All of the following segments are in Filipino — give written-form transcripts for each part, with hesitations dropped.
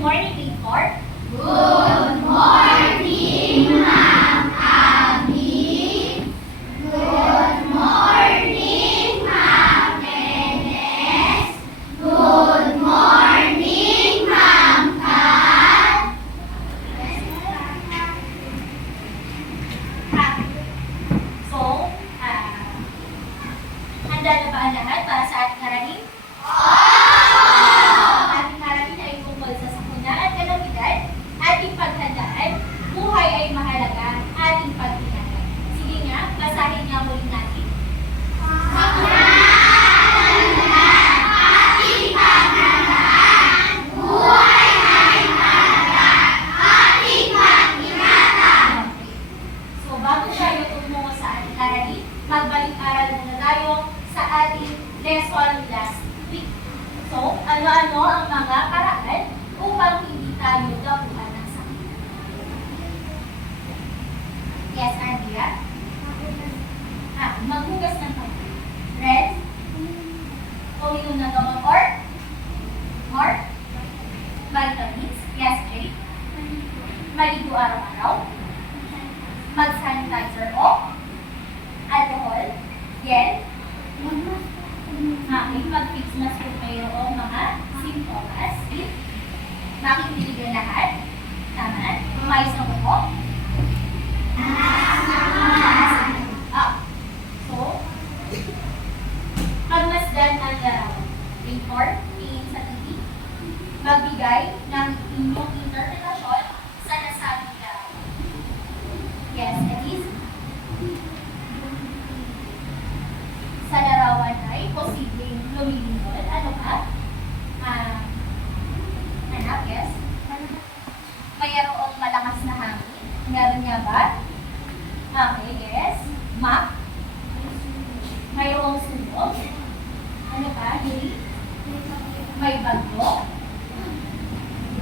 Good morning, grade 4. Good morning, Ma'am Abby. Good morning, Ma'am Enes. Good morning, Ma'am Kat. So, handa na ba ang lahat para sa ating aralin? Ang ating aralin ay tungkol sa sakuna at kalamidad, ating paghandaan, buhay ay mahalaga, ating paghinangan. Sige nga, basahin nga muli natin. So, bago tayo tumungo sa ating aralin, magbalik-aral muna tayo sa ating lesson last week. So, ano-ano ang mga paraan upang hindi tayo dapuan ng sakit? Yes, Andrea? Maghugas ng kamay. Red? Uminom ng gamot or? Vitamins? Yes, Jay? Maligo araw-araw? Mag-sanitizer o? Alcohol? Yes? Mag-fix mask kung mayroong mga simptomas. Makikinig ang lahat. Tama? Umayos na buko? So, pagmasdan ang larawan. Report, tingin sa TV. Magbigay ng inyong interpretasyon sa nasabing larawan. Yes, Elise? Sa larawan ay posibleng lumilingkod. Ano ka? Anak, yes? Mayroong malakas na hangin. Meron nga ba? Okay, yes. Map? Mayroong sunog. Ano ka? Hindi? May bagyo?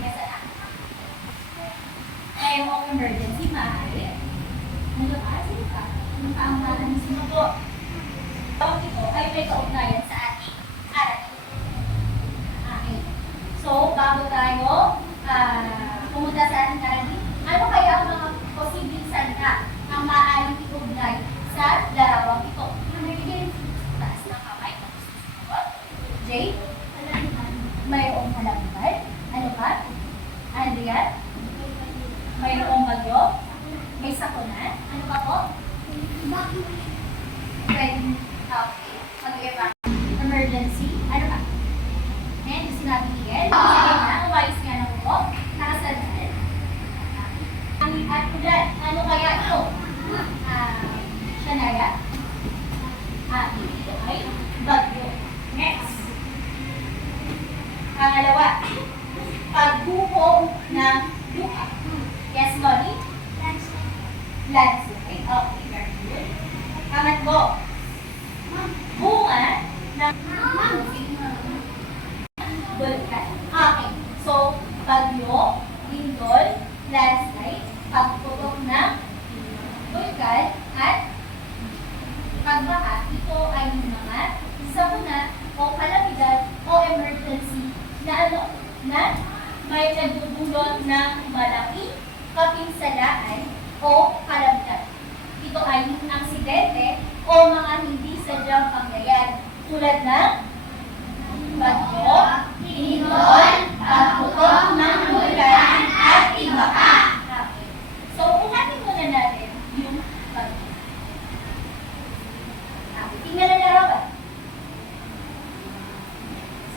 Yes, anak. Mayroong emergency, maaari. Ano ka? Sino ka? Ano ka ang malang sinubo? Ito ay may kaugnayan sa ating aralin. Okay. So, bago tayo pumunta sa ating aralin, ano kaya ang mga posibleng salita ang maaaring iugnay sa larawang ito? Taas ng kamay. Jay? Mayroong kalamidad. Ano pa? Andrea? Mayroong bagyo. May sakuna. Ano pa po? Pwedeng mag-evacuate. Emergency. Ano pa? Ayan, yung sinabi ni Ed. Sige na, umayos nga na po. Nakasalan. At ulan. Ano kaya ito? Shanaya. Ito ay bagyo. Next. Pangalawa. Pagbuhok ng lupa. Yes, Loni? Landslide. Okay, very good. Pangatlo. Bunga ng bulkan. Okay. So, bagyo, lindol, landslide, pagputok ng bulkan, at pagbaha. Ito ay yung mga sakuna o kalamidad o emergency na may nagdudulot ng malaking kapinsalaan o kalamidad. Ito ay aksidente o mga hindi sadyang pangyayari tulad ng bagyo, lindol, pagputok ng bulkan, at pagbaha. Okay. So, unahin muna natin yung bagyo. Tingnan ang larawan.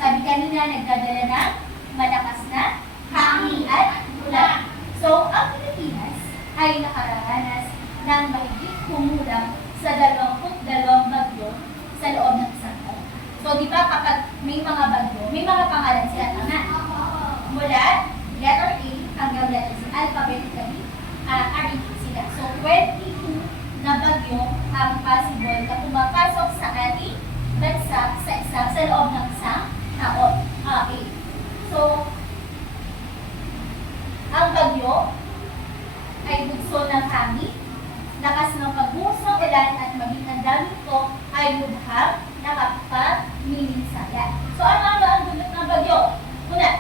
Sabi kanina, nagdadala ng malakas na hangin at ulan. So, ang Pilipinas ay nakaranas ng mahigit kumulang sa 22 bagyo sa loob ng isang taon. So, di ba kapag may mga bagyo, may mga pangalan sila, tama? Mula letter A hanggang letter Z, alphabetically arranged sila. So, 22 na bagyo ang possible na pumapasok sa ating bansa sa loob ng isang taon. Okay. So, ang bagyo ay bugso ng hangin, lakas ng pagbuhos ng ulan at maging ang dami ito ay lubhang nakapamiminsaya. So, ano ang dulot ng bagyo? Una,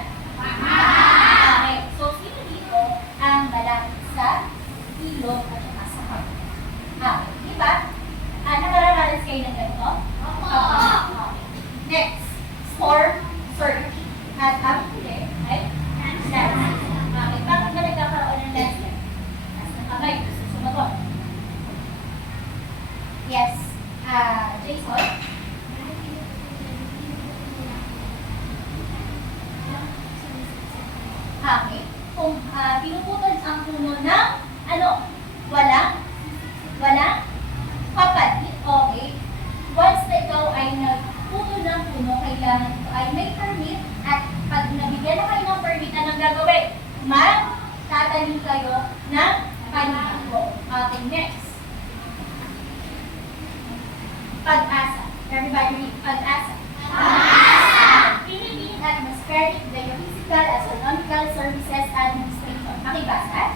Yes. Jason? Okay. Kung pinuputol ang puno ng ano? Walang kapatid. Okay. Once na ikaw ay nagputol ng puno, kailangan ito ay may permit at pag nabigyan na kayo ng permit, anong gagawin? Magtatanim kayo ng panibago. Okay, next. Pag-asa. Everybody read. Pag-asa. Philippine Atmospheric, Geophysical, Astronomical Services Administration. Makibasa?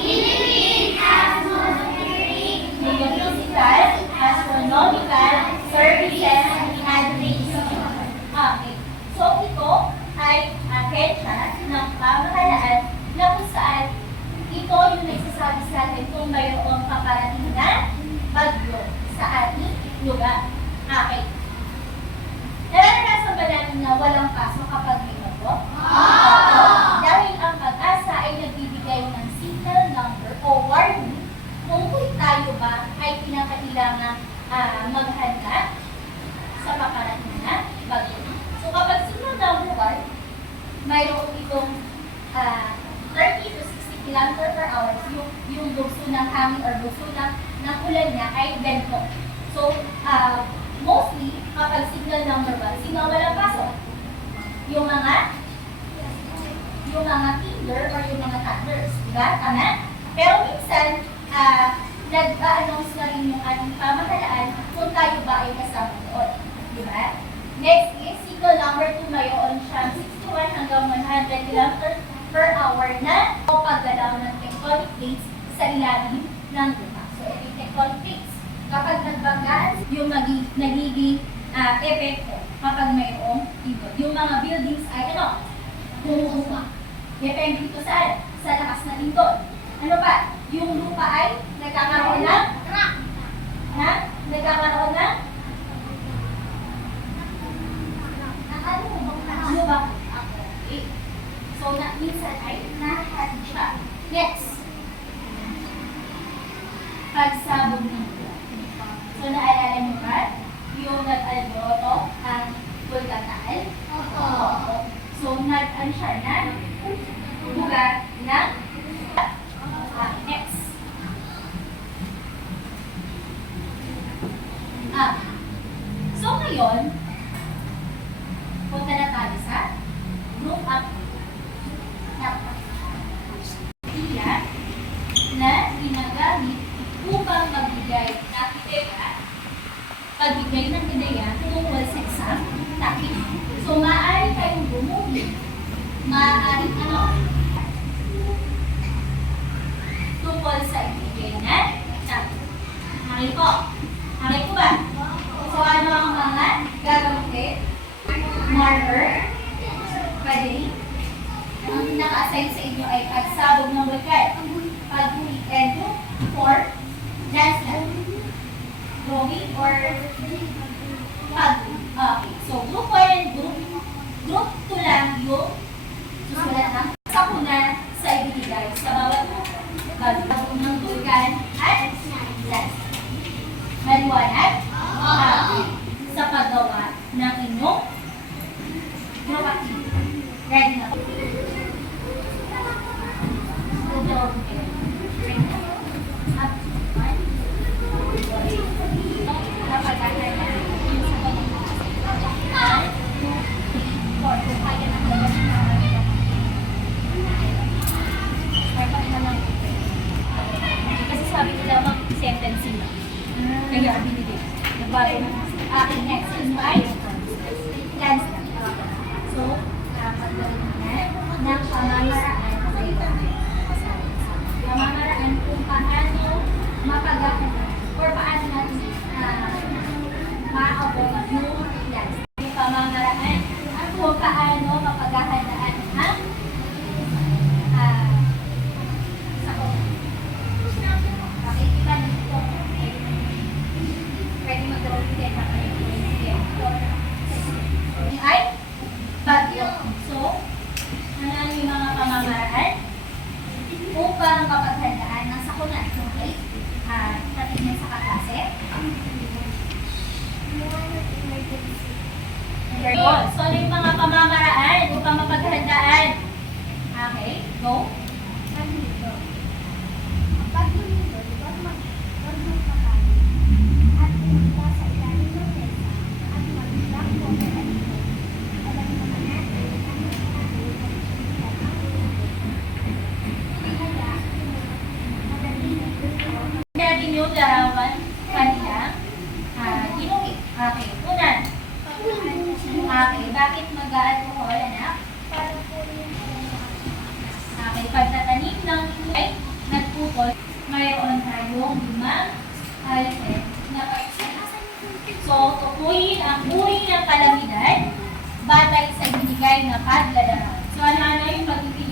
Philippine Atmospheric, Geophysical, Astronomical Services Administration. Okay. So, ito ay ahensya ng pamahalaan na kung saan ito yung nagsasabi sa atin kung mayroong paparating na bagyo sa ating lugar. Okay. Nararanasan ba natin na walang pasok kapag may bagyo? Dahil ang pag-asa ay nagbibigay ng signal number o warning kung tayo ba ay pinakailangan maghanda sa paparating na bagyo. So kapag signal number 1, mayroon itong 30 to 60 km per hour. Yung lugso ng hangin or lugso ng ulan niya ay ganito. So, mostly, kapag signal number 1, sino walang pasok? Yung mga kinder or yung mga toddlers. Diba? Tama? Pero minsan, nag-a-announce na rin yung ating pamahalaan kung tayo ba ay kasama doon. Diba? Next is, signal number 2, mayroon siyang 61 hanggang 100 km per hour na o paggalaw ng tectonic plates sa ilalim ng lupa. So, ito yung tectonic plates. Kapag nagbanggaan, yung nagiging epekto kapag mayroong tibok. Yung mga buildings ay humuhuma. Depende ito saan? Sa lakas na lindol. Ano pa? Yung lupa ay nagkakaroon ng crack. Nagkakaroon ng ano ba? Okay. So, minsan ay nahati siya. Next. Pagsabog ng lupa. So, naalala niyo ba? Yung nag-alboroto ang Bulkan Taal? Oo. So, nag-ano siya na? Lugar ng next. So, ngayon, punta na tayo sa group up na ginagamit upang magbigay ng ideya, pagbigay ng ideya tungkol sa isang topic. So, maaari kayong bumuli, maaari tungkol sa ibigay na topic. Okay po? Okay po ba? So, ano ang mga gagamitin? Marker, pwede. Ang naka-assign sa inyo ay pagsabog ng bulkan, paghuli and group 4, dance drawing or paghuli. Okay, so group 1 and group 2 lang yung susulat ng sakuna sa ibigay sa bawat pagsabog ng bulkan at dance. Maliwanag? Sa paggawa ng inyong group activity. Ready na po. Kasi sabi nila mag-sentencing na. Kaya binili. Nabago na. Next is by dance. So, pagdating na ng pamamaraan kung paano mapagahan or paano natin maabot yung dance. Yung pamamaraan kung paano mapaghahandaan ang sakot. Pakikita nito. Pwede mag-drawing din ay bagyo. So, ano yung mga pamamaraan upang mapaghandaan ng sakuna. Okay? Patingin sa kaklase. yung larawan kanilang ginuhit. Okay, unan. Okay, bakit mag-alcohol, anak? Okay, pagtatanim ng ay nagpupol, mayroon tayong 5 alphabet na pagsasabi. So, tukuyin ang uri ng kalamidad batay sa binigay na padladaran. So, ano yung magiging